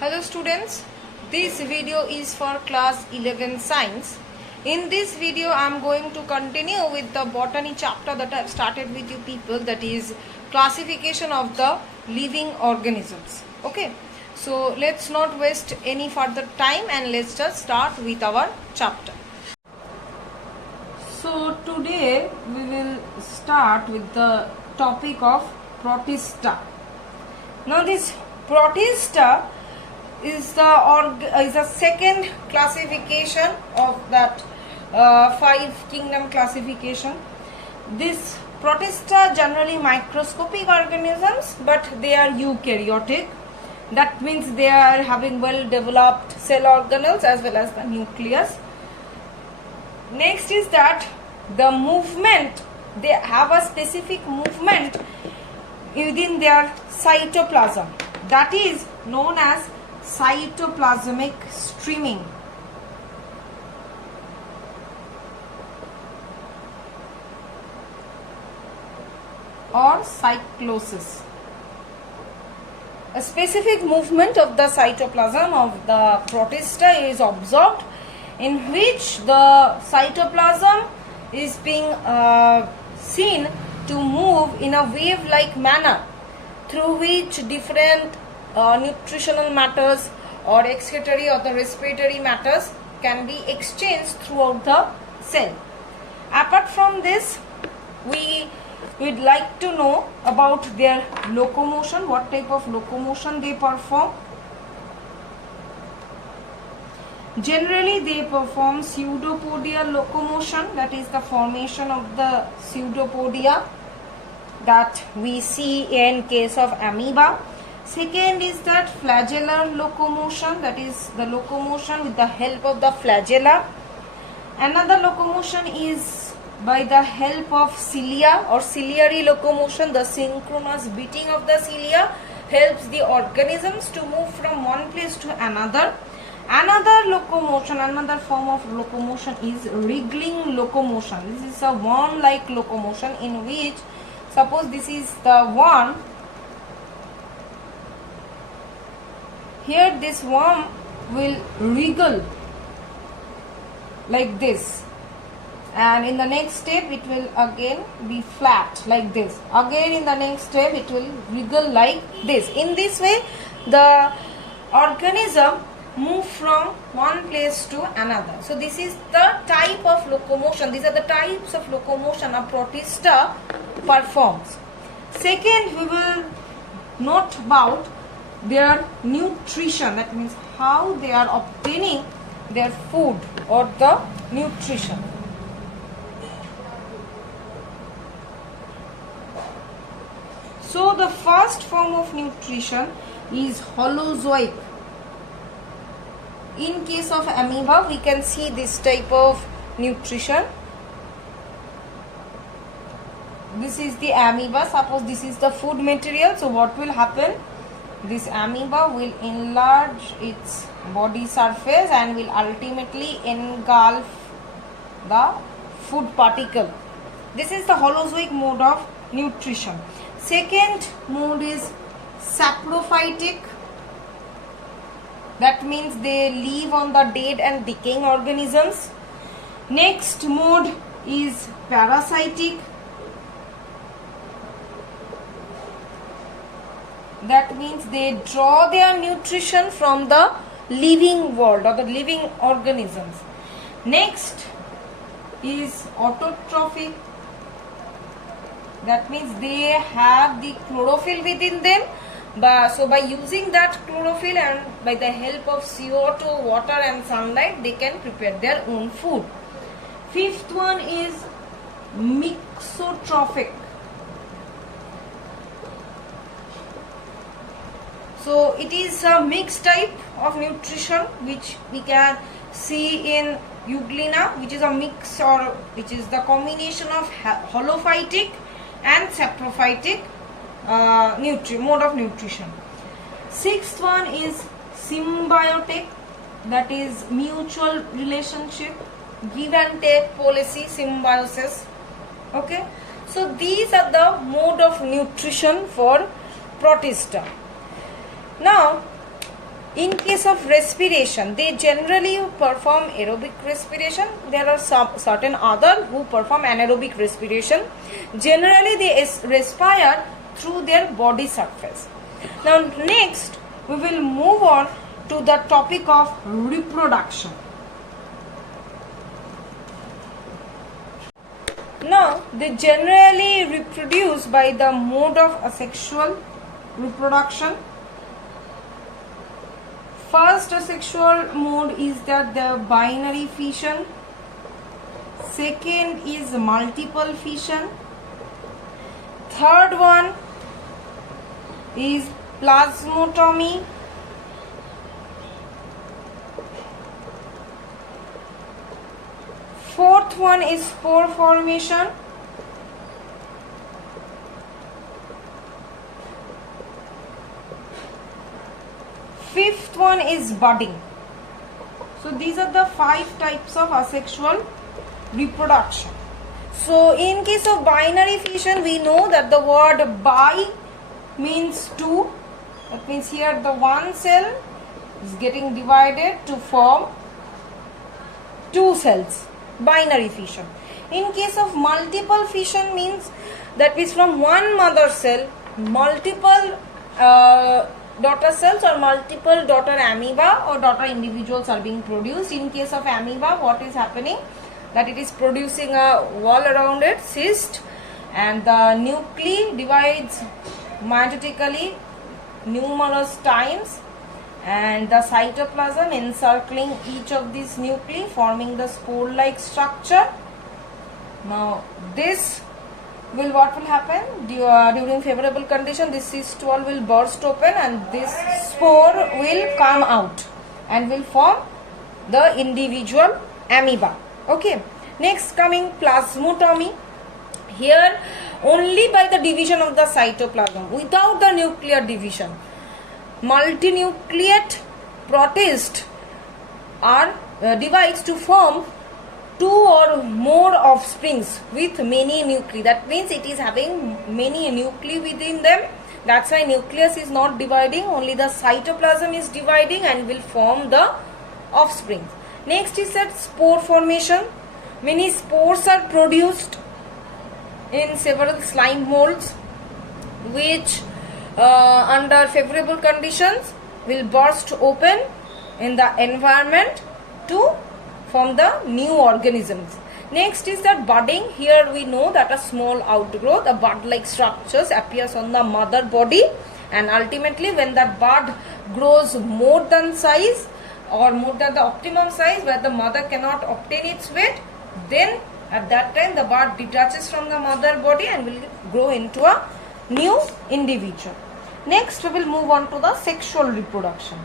Hello students, this video is for class 11 science. In this video I am going to continue with the botany chapter that I have started with you people, that is classification of the living organisms. Okay, so let's not waste any further time and let's just start with our chapter. So today we will start with the topic of Protista. Now this Protista is the second classification of that five kingdom classification. This Protista generally microscopic organisms, but they are eukaryotic. That means they are having well developed cell organelles as well as the nucleus. Next is that the movement, they have a specific movement within their cytoplasm, that is known as cytoplasmic streaming. Or cyclosis. A specific movement of the cytoplasm of the Protista is observed, in which the cytoplasm is being seen to move in a wave-like manner, through which different nutritional matters or excretory or the respiratory matters can be exchanged throughout the cell. Apart from this, we would like to know about their locomotion, what type of locomotion they perform. Generally they perform pseudopodial locomotion, that is the formation of the pseudopodia that we see in case of amoeba. Second is that flagellar locomotion, that is the locomotion with the help of the flagella. Another locomotion is by the help of cilia or ciliary locomotion. The synchronous beating of the cilia helps the organisms to move from one place to another. Another locomotion, another form of locomotion is wriggling locomotion. This is a worm-like locomotion, in which, suppose this is the worm. Here this worm will wriggle like this, and in the next step it will again be flat like this. Again in the next step it will wriggle like this. In this way the organism move from one place to another. So this is the type of locomotion. These are the types of locomotion a Protista performs. Second, we will note about their nutrition, that means how they are obtaining their food or the nutrition. So the first form of nutrition is holozoic. In case of amoeba, we can see this type of nutrition. This is the amoeba. Suppose this is the food material. So what will happen? This amoeba will enlarge its body surface and will ultimately engulf the food particle. This is the holozoic mode of nutrition. Second mode is saprophytic. That means they live on the dead and decaying organisms. Next mode is parasitic. That means they draw their nutrition from the living world or the living organisms. Next is autotrophic. That means they have the chlorophyll within them. So by using that chlorophyll and by the help of CO2, water and sunlight, they can prepare their own food. Fifth one is mixotrophic. So it is a mixed type of nutrition which we can see in Euglena, which is a mix, or which is the combination of holophytic and saprophytic mode of nutrition. Sixth one is symbiotic, that is mutual relationship, give and take policy, symbiosis. Okay, so these are the mode of nutrition for Protista. Now In case of respiration, they generally perform aerobic respiration. There are some certain other who perform anaerobic respiration. Generally, they respire through their body surface. Now, next we will move on to the topic of reproduction. Now, they generally reproduce by the mode of asexual reproduction. First asexual mode is that the binary fission. Second is multiple fission. Third one is plasmotomy. Fourth one is spore formation. Fifth one is budding. So these are the 5 types of asexual reproduction. So in case of binary fission, we know that the word bi means 2. That means here the one cell is getting divided to form 2 cells. Binary fission. In case of multiple fission means that is from one mother cell, multiple daughter cells or multiple daughter amoeba or daughter individuals are being produced. In case of amoeba, what is happening? That it is producing a wall around it, cyst, and the nuclei divides mitotically numerous times, and the cytoplasm encircling each of these nuclei forming the spore-like structure. Now this will, what will happen during favorable condition, this cyst wall will burst open and this spore will come out and will form the individual amoeba. Okay, next coming plasmotomy. Here only by the division of the cytoplasm without the nuclear division, multinucleate protist are divides to form 2 or more offsprings with many nuclei. That means it is having many nuclei within them. That's why nucleus is not dividing, only the cytoplasm is dividing and will form the offspring. Next is that spore formation. Many spores are produced in several slime molds which under favorable conditions will burst open in the environment to form the new organisms. Next is that budding. Here we know that a small outgrowth, a bud-like structures appears on the mother body, and ultimately when that bud grows more than size or more than the optimum size where the mother cannot obtain its weight, then at that time the bud detaches from the mother body and will grow into a new individual. Next we will move on to the sexual reproduction.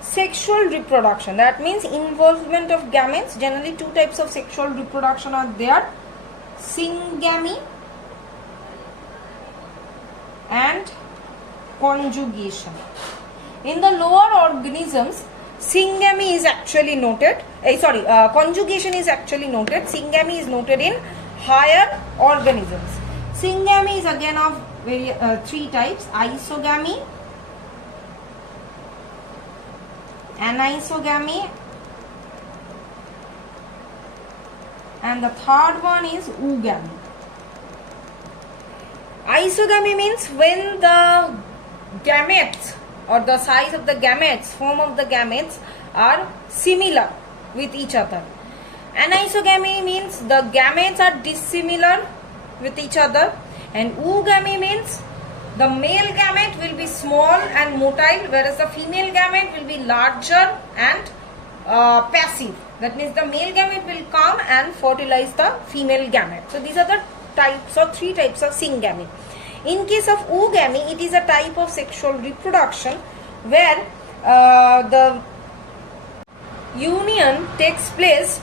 Sexual reproduction, that means involvement of gametes. Generally 2 types of sexual reproduction are there: syngamy and conjugation. In the lower organisms, syngamy is actually noted, conjugation is actually noted. Syngamy is noted in higher organisms. Syngamy is again of 3 types: isogamy, anisogamy, and the third one is oogamy. Isogamy means when the gametes or the size of the gametes, form of the gametes are similar with each other. Anisogamy means the gametes are dissimilar with each other, and oogamy means the male gamete will be small and motile, whereas the female gamete will be larger and passive. That means the male gamete will come and fertilize the female gamete. So these are the types or 3 types of syngamy. In case of oogamy, it is a type of sexual reproduction where the union takes place,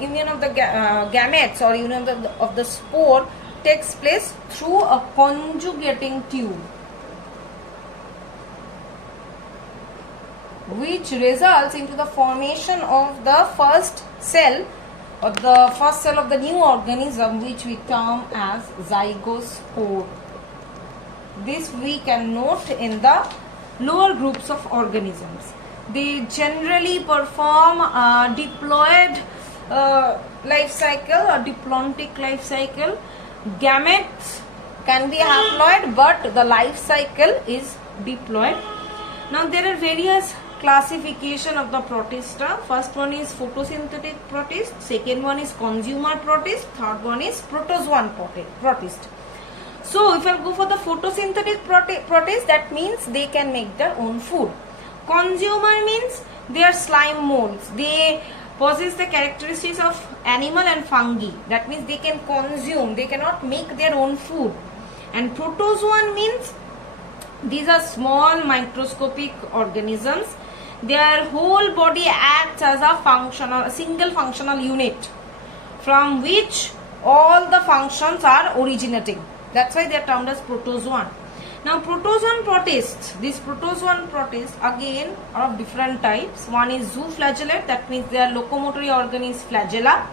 union of the gametes or union of the spore takes place through a conjugating tube, which results into the formation of the first cell or the first cell of the new organism, which we term as zygospore. This we can note in the lower groups of organisms. They generally perform diploid life cycle or diplontic life cycle. Gametes can be haploid, but the life cycle is diploid. Now there are various classification of the protista. First one is photosynthetic protist, second one is consumer protist, third one is protozoan protist. So if I go for the photosynthetic protist, that means they can make their own food. Consumer means they are slime molds. They possess the characteristics of animal and fungi. That means they can consume, they cannot make their own food. And protozoan means these are small microscopic organisms. Their whole body acts as a single functional unit from which all the functions are originating. That's why they are termed as protozoan. Now protozoan protists, these protozoan protists again are of different types. One is zooflagellate, that means their locomotory organ is flagella.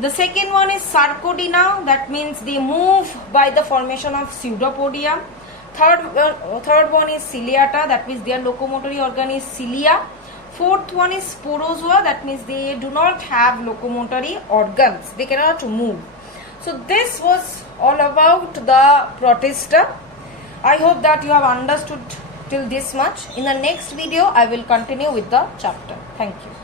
The second one is sarcodina, that means they move by the formation of pseudopodia. Third one is ciliata, that means their locomotory organ is cilia. Fourth one is sporozoa, that means they do not have locomotory organs, they cannot move. So this was all about the protista. I hope that you have understood till this much. In the next video, I will continue with the chapter. Thank you.